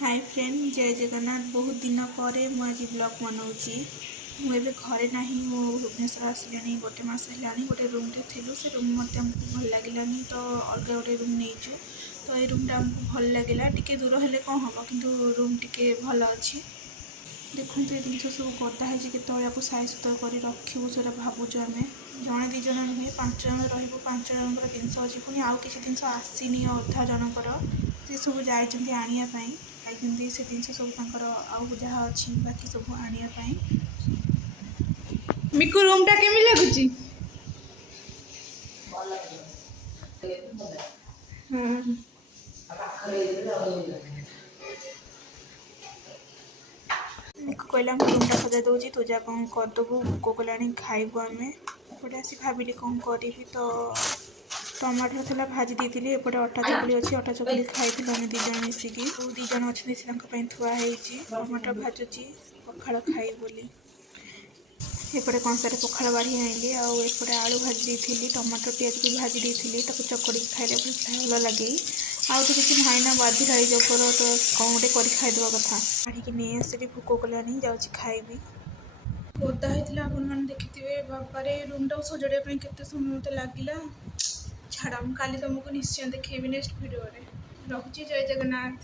Hi friend, जय जगन्नाथ। बहुत दिन पर मुझे ब्लॉग बनाऊँगी। मुझे घरे ना मु भुवनेश्वर आसली गोटे मस है। गोटे रूम्रे थी से रूम मत आमको भल लगे तो अलग गोटे रूम नहीं। तो ये रूमटा आमको भल लगे टी दूर हेल्ले कौन हम कि रूम टी भल अच्छी। देखो ये जिन सब गदा है के साई सुतर कर रखू से भावुँ आम जड़े दी जन नुहे 5 जन रो5 जनकर जिनस अच्छी पुणी आउ कि जिन आसनी अधा जनकर से सब जानी से जिन सब आउ जहाँ अच्छी बाकी सब आने। मिकु रूम टा केमी लगुची कहला रूमटा सजा दूसरी तू जा कौन करदेबू भोक कला खाइबू आम एपटे आसी भाविली कौन करी तो टमाटर था भाजी देती एपटे अटा चकली अच्छी अटा चकली खाई आम दीज मिसिकी दीज अच्छे थुआई टमाटर भाजुची पखाड़ खाई बोली एपटे कंसार पखाड़ बाढ़ी आइली आउपटे आलू भाजी देती टमाटर पियाज भी भाजी देती चकड़ी खाइले भल लगे आउ तो किसी भाईना बाधी लाई जबर तो कौन गोटे कर खाईदे कथा आड़िकी नहीं आसली भोक कलानी जाऊँगी खाइबी ओदा होता आपने देखिथे बाबारे रूमटा सजाड़ा के समय मत लगे छाड़ काली तुमको निश्चय देखी नेक्स्ट वीडियो रे। रखुची जय जगन्नाथ।